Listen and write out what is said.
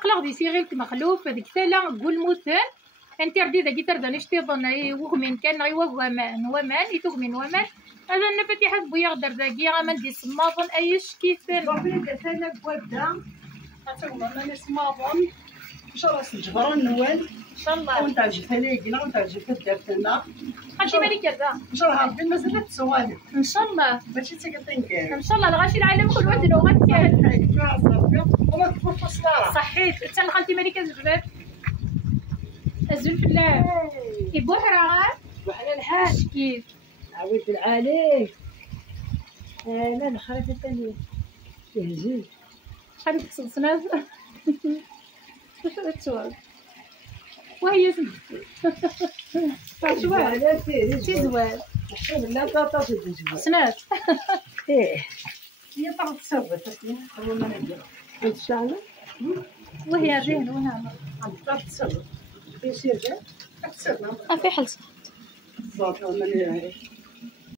نقلق دي سيغيلك مخلوف هذيك ثلا قول مثال انت ردي ذاك تردا نشتي ظني وغمين كان غي ومان يتوغمين ومان هذا النفاتيح بويا غدر ذاكي غا دي سماظن ايش كيفن صافي ثلا بوابدا هاتوما ماني سماظن واش راس الجبران نوال ان شاء الله وانت عجبتها لينا وانت عجبتها دارتنا غاشي مالي كذا واش راه عارفين مازال تسوالي ان شاء الله ماشي تقطين كاع ان شاء الله غاشي العالم كله عندنا غاتكال وما تكون في الصداره صحيت حتى خالتي مالك الزباب الزلفلان يبوحرا وحنا الحاج كيف عاود العالي لا الخريطه الثانيه يهزي شحال تصناف شو وهي زوال شي زوال لا طاطا في الزوال سنات ايه هي طرد تصرف هو ما ندير ان شاء الله وهي الرين ونعمل طرد تصرف يصير جا تصرف في حلصة صافي ولا